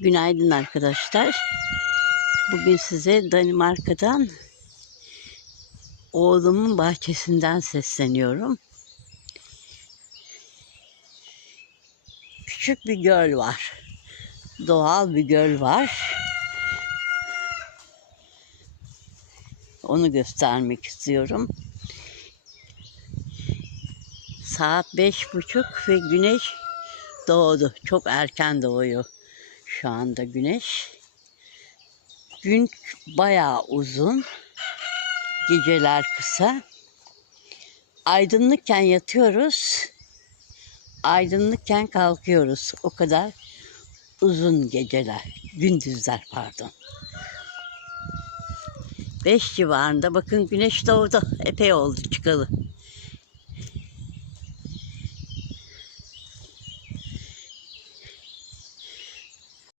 Günaydın arkadaşlar. Bugün size Danimarka'dan oğlumun bahçesinden sesleniyorum. Küçük bir göl var. Doğal bir göl var. Onu göstermek istiyorum. Saat beş buçuk ve güneş doğdu. Çok erken doğuyor şu anda güneş. Gün bayağı uzun. Geceler kısa. Aydınlıkken yatıyoruz. Aydınlıkken kalkıyoruz. O kadar uzun geceler. Gündüzler pardon. Beş civarında bakın güneş doğdu. Epey oldu çıkalı.